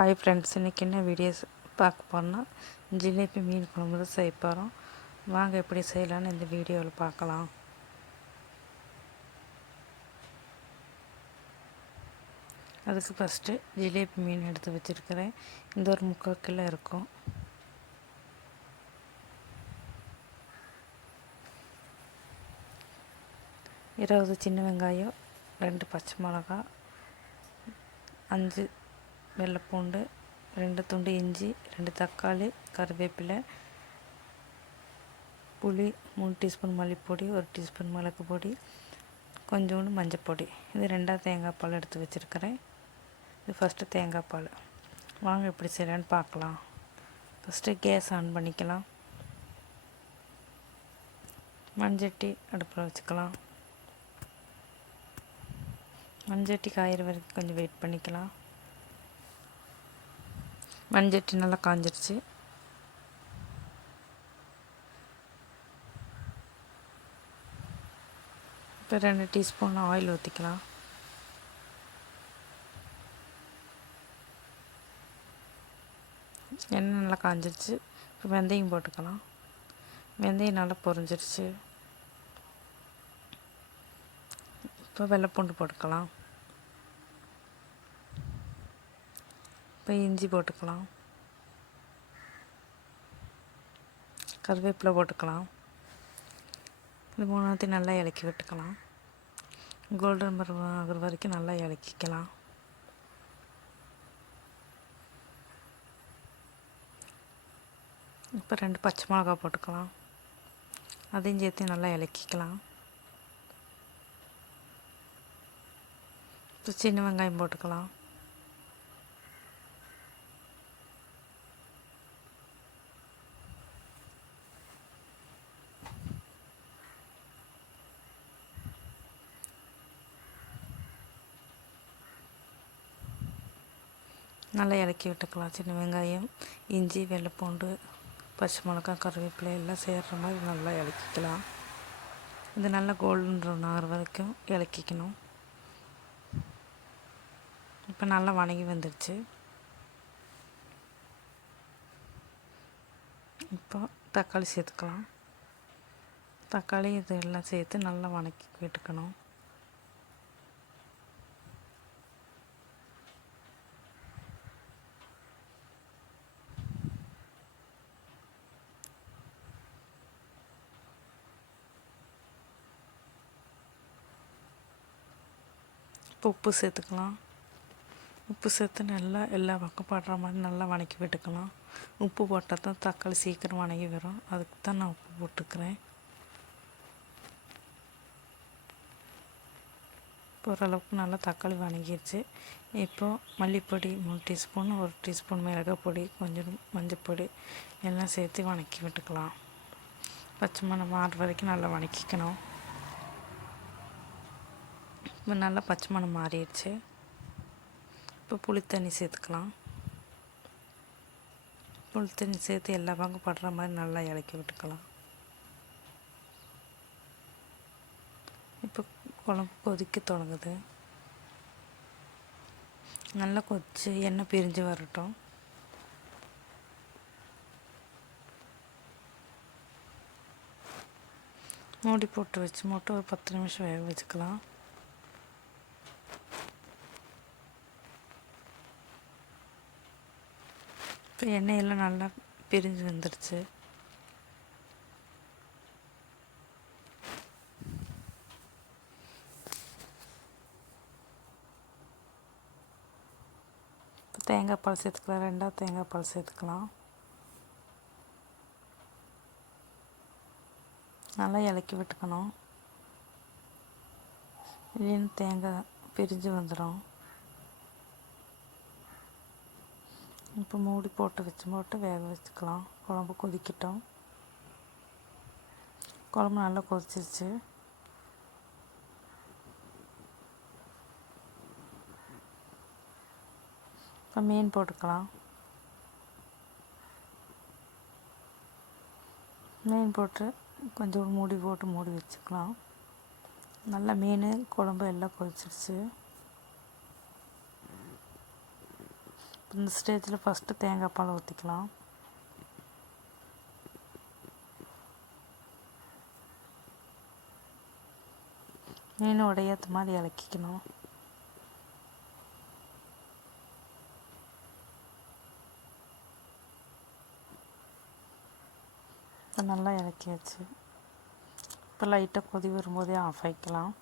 Hi friends இன்றைக்கி என்ன videos பார்க்க போகிறோன்னா ஜிலேபி மீன் குழம்பு தான் செய்ய போகிறோம் வாங்க எப்படி செய்யலான்னு இந்த வீடியோவில் பார்க்கலாம். அதுக்கு ஃபஸ்ட்டு ஜிலேபி மீன் எடுத்து வச்சுருக்கிறேன். இந்த ஒரு முக்கால் கிலோ இருக்கும். இருபது சின்ன வெங்காயம் ரெண்டு பச்சை மிளகா அஞ்சு வெள்ளைப்பூண்டு ரெண்டு துண்டு இஞ்சி ரெண்டு தக்காளி கருவேப்பிலை புளி மூணு டீஸ்பூன் மல்லிப்பொடி ஒரு டீஸ்பூன் மிளகு பொடி கொஞ்சோண்டு மஞ்சப்பொடி இது ரெண்டாவது தேங்காய் பால் எடுத்து வச்சுருக்கிறேன். இது ஃபஸ்ட்டு தேங்காய் பால். வாங்க எப்படி செய்யலான்னு பார்க்கலாம். ஃபஸ்ட்டு கேஸ் ஆன் பண்ணிக்கலாம். மஞ்சட்டி அடுப்பில் வச்சுக்கலாம். மஞ்சட்டி காயிற வரைக்கும் கொஞ்சம் வெயிட் பண்ணிக்கலாம். மண்சட்டி நல்லா காஞ்சிருச்சு. இப்போ ரெண்டு டீஸ்பூன் ஆயில் ஊற்றிக்கலாம் எண்ணெய் நல்லா காஞ்சிருச்சு. இப்போ வெந்தயம் போட்டுக்கலாம். வெந்தயம் நல்லா பொரிஞ்சிருச்சு. இப்போ வெள்ளைப்பூண்டு போட்டுக்கலாம். இப்போ இஞ்சி போட்டுக்கலாம். கருவேப்பிலை போட்டுக்கலாம். இது மூணாத்தையும் நல்லா இலக்கி விட்டுக்கலாம். கோல்டன் பருவம் ஆகிற வரைக்கும் நல்லா இலக்கிக்கலாம். இப்போ ரெண்டு பச்சை மிளகா போட்டுக்கலாம். அதையும் சேர்த்து நல்லா இலக்கிக்கலாம். இப்போ சின்ன வெங்காயம் போட்டுக்கலாம். நல்லா இறக்கி விட்டுக்கலாம். சின்ன வெங்காயம் இஞ்சி வெள்ளைப்பூண்டு பச்சை மிளகா கருவேப்பிலை எல்லாம் சேர்கிற மாதிரி நல்லா இலக்கிக்கலாம் இது நல்லா கோல்டன் ப்ரௌன் ஆகிற வரைக்கும் இலக்கிக்கணும் இப்போ நல்லா வணங்கி வந்துடுச்சு இப்போ தக்காளி சேர்த்துக்கலாம். தக்காளி இது எல்லாம் சேர்த்து நல்லா வணக்கி விட்டுக்கணும். இப்போ உப்பு சேர்த்துக்கலாம். உப்பு சேர்த்து நல்லா எல்லா பக்கம் படுற மாதிரி நல்லா வணக்கி விட்டுக்கலாம். உப்பு போட்டால் தான் தக்காளி சீக்கிரம் வணங்கி வரும். அதுக்கு தான் நான் உப்பு போட்டுக்கிறேன். ஓரளவுக்கு நல்லா தக்காளி வணங்கிடுச்சு இப்போது மல்லிப்பொடி மூணு டீஸ்பூன் ஒரு டீஸ்பூன் மிளகாய் பொடி கொஞ்சம் மஞ்சள் பொடி எல்லாம் சேர்த்து வணக்கி விட்டுக்கலாம். பச்சை மணம் மாறு வரைக்கும் நல்லா வணக்கிக்கணும். இப்போ நல்லா பச்சை மணம் மாறிடுச்சு. இப்போ புளித்தண்ணி சேர்த்துக்கலாம். புளித்தண்ணி சேர்த்து எல்லா பங்கும் படுற மாதிரி நல்லா இறக்கி விட்டுக்கலாம். இப்போ குழம்பு கொதிக்க தொடங்குது. நல்லா கொதிச்சு எண்ணெய் பிரிஞ்சு வரட்டும். மூடி போட்டு வச்சு மட்டும் ஒரு பத்து நிமிஷம் வேக வச்சுக்கலாம். இப்போ எண்ணெயெல்லாம் நல்லா பிரிஞ்சு வந்துடுச்சு இப்போ தேங்காய் பால் சேர்த்துக்கலாம். ரெண்டாவது தேங்காய் பால் சேர்த்துக்கலாம். நல்லா இலக்கி விட்டுக்கணும். இல்லைன்னு தேங்காய் பிரிஞ்சு வந்துடும் இப்போ மூடி போட்டு வச்சு போட்டு வேக வச்சுக்கலாம். குழம்பு கொதிக்கட்டும். குழம்பு நல்லா கொதிச்சிருச்சு. இப்போ மீன் போட்டுக்கலாம். மீன் போட்டு கொஞ்சம் மூடி போட்டு மூடி வச்சுக்கலாம். நல்லா மீன் குழம்பு எல்லாம் கொதிச்சிருச்சு. இந்த ஸ்டேஜில் ஃபஸ்ட்டு தேங்காய் பால் ஊற்றிக்கலாம் மீன் உடையாத மாதிரி இலக்கிக்கணும். இப்போ நல்லா இலக்கியாச்சு. இப்போ லைட்டாக கொதி வரும்போதே ஆஃப் ஆகிக்கலாம்